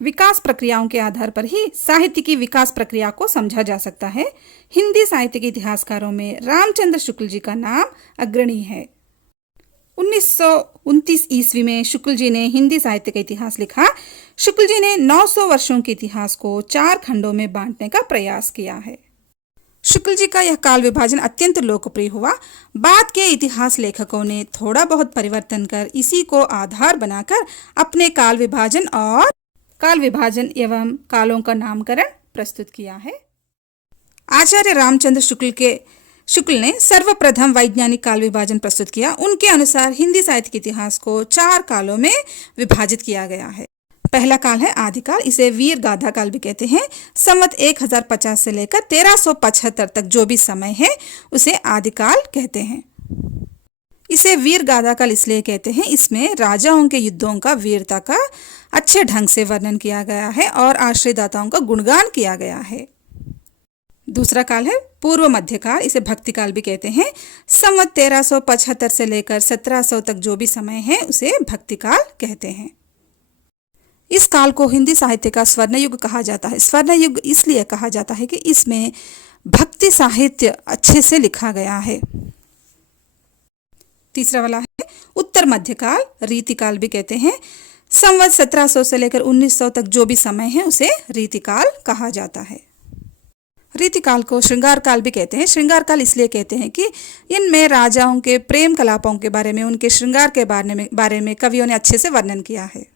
विकास प्रक्रियाओं के आधार पर ही साहित्य की विकास प्रक्रिया को समझा जा सकता है। हिंदी साहित्य के इतिहासकारों में रामचंद्र शुक्ल जी का नाम अग्रणी है। 1929 ईस्वी में शुक्ल जी ने हिंदी साहित्य का इतिहास लिखा। शुक्ल जी ने 900 वर्षों के इतिहास को 4 खंडों में बांटने का प्रयास किया है। शुक्ल जी का यह काल विभाजन अत्यंत लोकप्रिय हुआ। बाद के इतिहास लेखकों ने थोड़ा बहुत परिवर्तन कर इसी को आधार बनाकर अपने काल विभाजन एवं कालों का नामकरण प्रस्तुत किया है। आचार्य रामचंद्र शुक्ल ने सर्वप्रथम वैज्ञानिक काल विभाजन प्रस्तुत किया। उनके अनुसार हिंदी साहित्य के इतिहास को 4 कालों में विभाजित किया गया है। पहला काल है आदिकाल, इसे वीर गाथा काल भी कहते हैं। संवत 1050 से लेकर 1375 तक जो भी समय है उसे आदिकाल कहते हैं। इसे वीर गाथा काल इसलिए कहते हैं, इसमें राजाओं के युद्धों का वीरता का अच्छे ढंग से वर्णन किया गया है और आश्रयदाताओं का गुणगान किया गया है। दूसरा काल है पूर्व मध्यकाल, इसे भक्ति काल भी कहते हैं। संवत 1375 से लेकर 1700 तक जो भी समय है उसे भक्ति काल कहते हैं। इस काल को हिंदी साहित्य का स्वर्ण युग कहा जाता है। स्वर्ण युग इसलिए कहा जाता है कि इसमें भक्ति साहित्य अच्छे से लिखा गया है। तीसरा वाला है उत्तर मध्यकाल, रीतिकाल भी कहते हैं। संवत 1700 से लेकर 1900 तक जो भी समय है उसे रीतिकाल कहा जाता है। रीतिकाल को श्रृंगार काल भी कहते हैं। श्रृंगार काल इसलिए कहते हैं कि इनमें राजाओं के प्रेम कलापों के बारे में, उनके श्रृंगार के बारे में कवियों ने अच्छे से वर्णन किया है।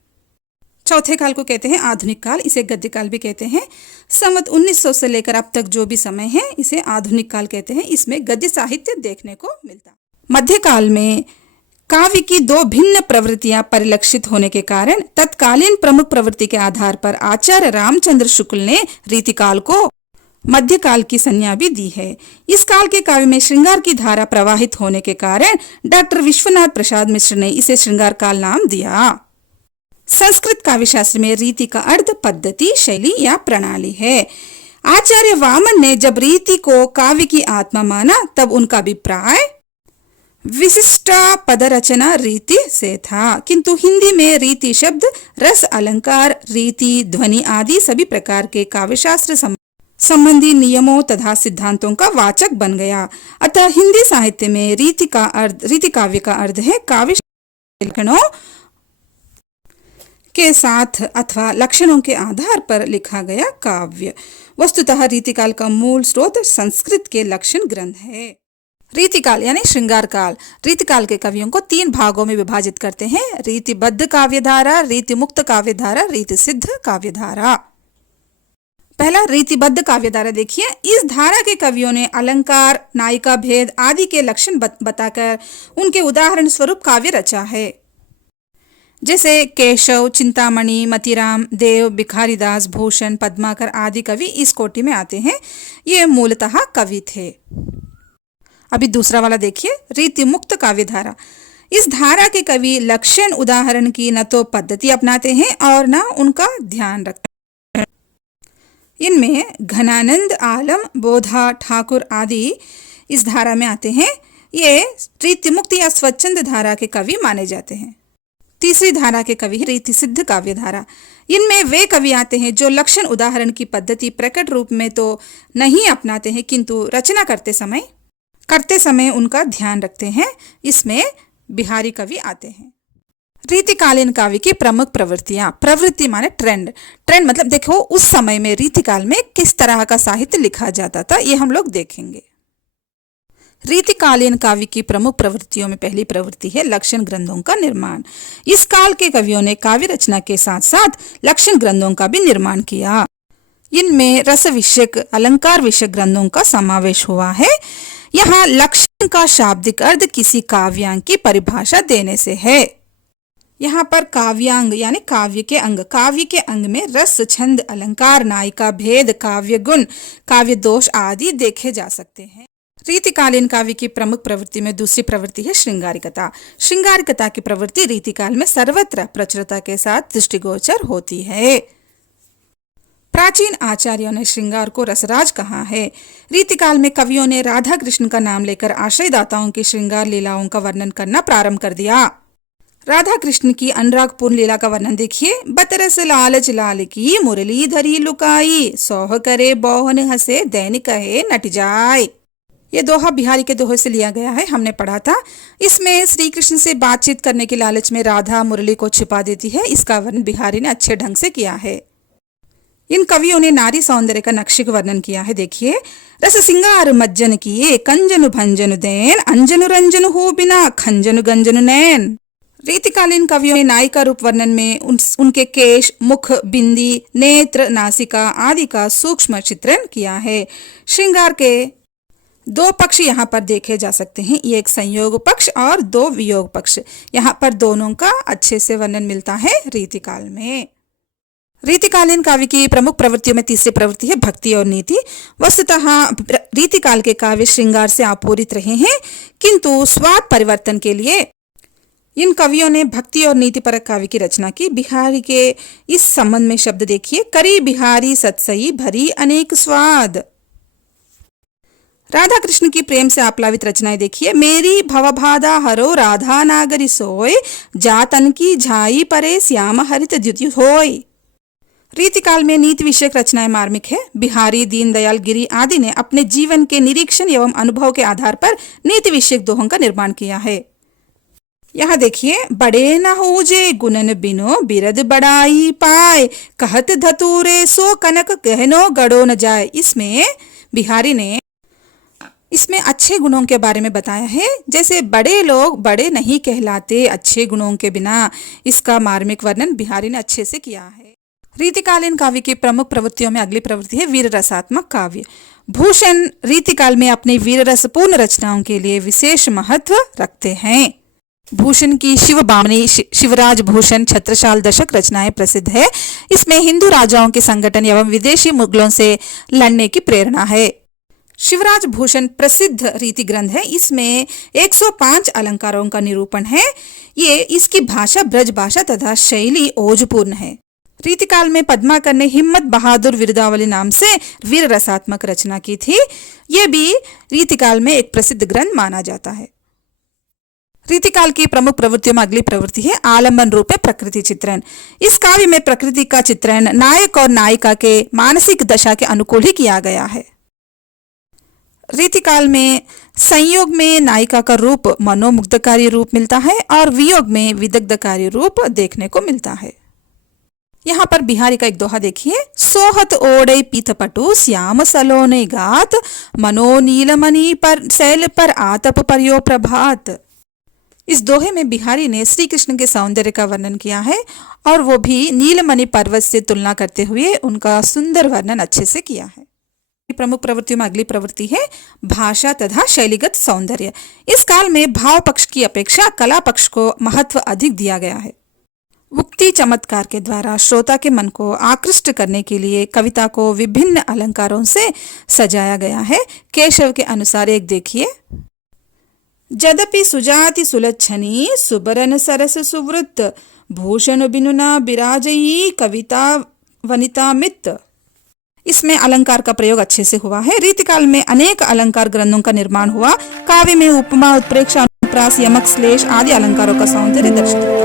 चौथे काल को कहते हैं आधुनिक काल, इसे गद्य काल भी कहते हैं। संवत 1900 से लेकर अब तक जो भी समय है इसे आधुनिक काल कहते हैं। इसमें गद्य साहित्य देखने को मिलता है। मध्यकाल में काव्य की 2 भिन्न प्रवृत्तियां परिलक्षित होने के कारण तत्कालीन प्रमुख प्रवृत्ति के आधार पर आचार्य रामचंद्र शुक्ल ने रीतिकाल को मध्यकाल की संज्ञा भी दी है। इस काल के काव्य में श्रृंगार की धारा प्रवाहित होने के कारण डॉक्टर विश्वनाथ प्रसाद मिश्र ने इसे श्रृंगार काल नाम दिया। संस्कृत काव्य शास्त्र में रीति का अर्थ पद्धति, शैली या प्रणाली है। आचार्य वामन ने जब रीति को काव्य की आत्मा माना तब उनका अभिप्राय विशिष्टा पदरचना रीति से था, किंतु हिंदी में रीति शब्द रस, अलंकार, रीति, ध्वनि आदि सभी प्रकार के काव्यशास्त्र संबंधी नियमों तथा सिद्धांतों का वाचक बन गया। अतः हिंदी साहित्य में रीति काव्य का अर्थ है काव्य लक्षणों के साथ अथवा लक्षणों के आधार पर लिखा गया काव्य। वस्तुतः रीतिकाल का मूल स्रोत संस्कृत के लक्षण ग्रंथ है। रीतिकाल यानी श्रृंगार काल रीतिकाल के कवियों को 3 भागों में विभाजित करते हैं: रीतिबद्ध काव्यधारा, रीतिमुक्त काव्यधारा, रीतिसिद्ध काव्यधारा। पहला रीतिबद्ध काव्यधारा देखिए। इस धारा के कवियों ने अलंकार, नायिका भेद आदि के लक्षण बताकर उनके उदाहरण स्वरूप काव्य रचा है। जैसे केशव, चिंतामणि, मतिराम, देव, भिखारीदास, भूषण, पद्माकर आदि कवि इस कोटि में आते हैं। ये मूलतः कवि थे। अभी दूसरा वाला देखिए, रीति मुक्त काव्यधारा। इस धारा के कवि लक्षण उदाहरण की न तो पद्धति अपनाते हैं और न उनका ध्यान रखते हैं। इनमें घनानंद, आलम, बोधा, ठाकुर आदि इस धारा में आते हैं। ये रीति मुक्त या स्वच्छंद धारा के कवि माने जाते हैं। तीसरी धारा के कवि रीति सिद्ध काव्यधारा। इनमें वे कवि आते हैं जो लक्षण उदाहरण की पद्धति प्रकट रूप में तो नहीं अपनाते हैं, किंतु रचना करते समय उनका ध्यान रखते हैं। इसमें बिहारी कवि आते हैं। रीतिकालीन काव्य की प्रमुख प्रवृत्तियां। प्रवृत्ति माने ट्रेंड मतलब देखो उस समय में रीतिकाल में किस तरह का साहित्य लिखा जाता था, ये हम लोग देखेंगे। रीतिकालीन काव्य की प्रमुख प्रवृत्तियों में पहली प्रवृत्ति है लक्षण ग्रंथों का निर्माण। इस काल के कवियों ने काव्य रचना के साथ साथ लक्षण ग्रंथों का भी निर्माण किया। इनमें रस विषयक, अलंकार विषयक ग्रंथों का समावेश हुआ है। यहाँ लक्षण का शाब्दिक अर्थ किसी काव्यांग की परिभाषा देने से है। यहाँ पर काव्यांग यानी काव्य के अंग में रस, छंद, अलंकार, नायिका भेद, काव्य गुण, काव्य दोष आदि देखे जा सकते हैं। रीतिकालीन काव्य की प्रमुख प्रवृत्ति में दूसरी प्रवृत्ति है श्रृंगारिकता। श्रृंगारिकता की प्रवृत्ति रीतिकाल में सर्वत्र प्रचुरता के साथ दृष्टिगोचर होती है। प्राचीन आचार्यों ने श्रृंगार को रसराज कहा है। रीतिकाल में कवियों ने राधा कृष्ण का नाम लेकर आश्रयदाताओं की श्रृंगार लीलाओं का वर्णन करना प्रारंभ कर दिया। राधा कृष्ण की अनुरागपूर्ण लीला का वर्णन देखिए। बतरस लालच लाल की मुरली धरी लुकाई, सोह करे बोहन हंसे दैन कहे नट जाए। ये दोहा बिहारी के दोहे से लिया गया है, हमने पढ़ा था। इसमें श्री कृष्ण से बातचीत करने के लालच में राधा मुरली को छिपा देती है। इसका वर्णन बिहारी ने अच्छे ढंग से किया है। इन कवियों ने नारी सौंदर्य का नक्शे का वर्णन किया है। देखिए, रस सिंगार मज्जन किए, कंजन भंजन देन, अंजन रंजन हो बिना खंजन गंजन नैन। रीतिकालीन कवियों ने नायिका रूप वर्णन में उनके केश, मुख, बिंदी, नेत्र, नासिका आदि का सूक्ष्म चित्रण किया है। श्रृंगार के दो पक्ष यहाँ पर देखे जा सकते हैं, ये एक संयोग पक्ष और दो वियोग पक्ष। यहाँ पर दोनों का अच्छे से वर्णन मिलता है रीतिकाल में। रीतिकालीन काव्य की प्रमुख प्रवृत्तियों में तीसरी प्रवृत्ति है भक्ति और नीति। वस्तुतः रीतिकाल के काव्य श्रृंगार से आपूरित रहे हैं, किंतु स्वाद परिवर्तन के लिए इन कवियों ने भक्ति और नीति परक काव्य की रचना की। बिहारी के इस संबंध में शब्द देखिए, करी बिहारी सतसई भरी अनेक स्वाद। राधा कृष्ण की प्रेम से आप्लावित रचनाएं देखिए। मेरी भवभादा हरो राधा नागरी सोय, जातन की झाई परे श्याम हरित द्युति होय। रीतिकाल में नीति विषयक रचनाएं मार्मिक है। बिहारी, दीनदयाल गिरी आदि ने अपने जीवन के निरीक्षण एवं अनुभव के आधार पर नीति विषयक दोहों का निर्माण किया है। यहाँ देखिए, बड़े न होजे गुणन बिनो बिरद बड़ाई पाए, कहत धतूरे सो कनक गहनो गड़ो न जाए। इसमें बिहारी ने अच्छे गुणों के बारे में बताया है। जैसे बड़े लोग बड़े नहीं कहलाते अच्छे गुणों के बिना। इसका मार्मिक वर्णन बिहारी ने अच्छे से किया है। रीतिकालीन काव्य की प्रमुख प्रवृत्तियों में अगली प्रवृत्ति है वीर रसात्मक काव्य। भूषण रीतिकाल में अपनी वीर रसपूर्ण रचनाओं के लिए विशेष महत्व रखते हैं। भूषण की शिव बामनी, शिवराज भूषण, छत्रसाल दशक रचनाएं प्रसिद्ध है। इसमें हिंदू राजाओं के संगठन एवं विदेशी मुगलों से लड़ने की प्रेरणा है। शिवराज भूषण प्रसिद्ध रीति ग्रंथ है। इसमें 105 अलंकारों का निरूपण है। इसकी भाषा ब्रज भाषा तथा शैली ओजपूर्ण है। रीतिकाल में पद्माकर ने हिम्मत बहादुर वीरदावली नाम से वीर रसात्मक रचना की थी। यह भी रीतिकाल में एक प्रसिद्ध ग्रंथ माना जाता है। रीतिकाल की प्रमुख प्रवृत्तियों में अगली प्रवृत्ति है आलंबन रूप में प्रकृति चित्रण। इस काव्य में प्रकृति का चित्रण नायक और नायिका के मानसिक दशा के अनुकूल ही किया गया है। रीतिकाल में संयोग में नायिका का रूप मनोमुग्धकारी रूप मिलता है और वियोग में विदग्धकारी रूप देखने को मिलता है। यहाँ पर बिहारी का एक दोहा देखिए, सोहत ओडे पीतपटु श्याम सलोने गात, मनो नीलमणि पर शैल पर आतप पर्यो प्रभात। इस दोहे में बिहारी ने श्री कृष्ण के सौंदर्य का वर्णन किया है और वो भी नीलमणि पर्वत से तुलना करते हुए उनका सुंदर वर्णन अच्छे से किया है। प्रमुख प्रवृत्तियों में अगली प्रवृत्ति है भाषा तथा शैलीगत सौंदर्य। इस काल में भाव पक्ष की अपेक्षा कला पक्ष को महत्व अधिक दिया गया है। उक्ति चमत्कार के द्वारा श्रोता के मन को आकृष्ट करने के लिए कविता को विभिन्न अलंकारों से सजाया गया है। केशव के अनुसार एक देखिए, जदपि सुजाति सुलक्षणी सुबरन सरस सुवृत्त, भूषण बिनुना बिराजई कविता वनिता मित्त। इसमें अलंकार का प्रयोग अच्छे से हुआ है। रीतिकाल में अनेक अलंकार ग्रंथों का निर्माण हुआ। काव्य में उपमा, उत्प्रेक्षा, अनुप्रास, यमक, श्लेष आदि अलंकारों का सौंदर्य दर्शित